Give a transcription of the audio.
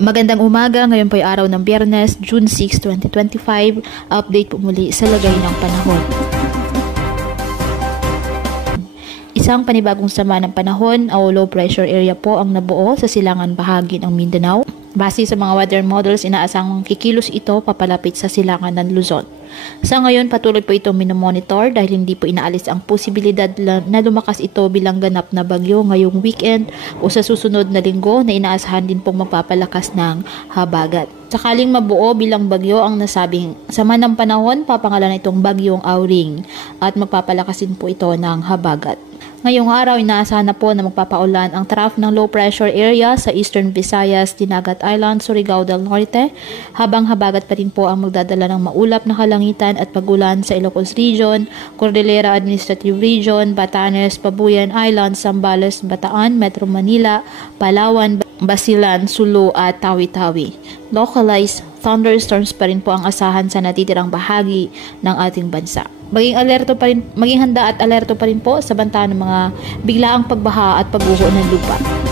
Magandang umaga, ngayon po ay araw ng Biyernes, June 6, 2025. Update po muli sa lagay ng panahon. Isang panibagong sama ng panahon o low pressure area po ang nabuo sa silangan bahagi ng Mindanao. Base sa mga weather models, inaasang kikilos ito papalapit sa silangan ng Luzon. Sa ngayon, patuloy po itong minomonitor dahil hindi po inaalis ang posibilidad na lumakas ito bilang ganap na bagyo ngayong weekend o sa susunod na linggo na inaasahan din pong magpapalakas ng habagat. Sakaling mabuo bilang bagyo ang nasabing sama ng panahon, papangalan itong bagyong Auring at magpapalakasin po ito ng habagat. Ngayong araw, inaasahan na po na magpapaulan ang trough ng low pressure area sa Eastern Visayas, Dinagat Island, Surigao del Norte, habang habagat pa rin po ang magdadala ng maulap na kalangitan at pagulan sa Ilocos Region, Cordillera Administrative Region, Batanes, Pabuyan Island, Zambales, Bataan, Metro Manila, Palawan, Basilan, Sulu at Tawi-Tawi. Localized thunderstorms pa rin po ang asahan sa natitirang bahagi ng ating bansa. Maging handa at alerto pa rin po sa banta ng mga biglaang pagbaha at pagguho ng lupa.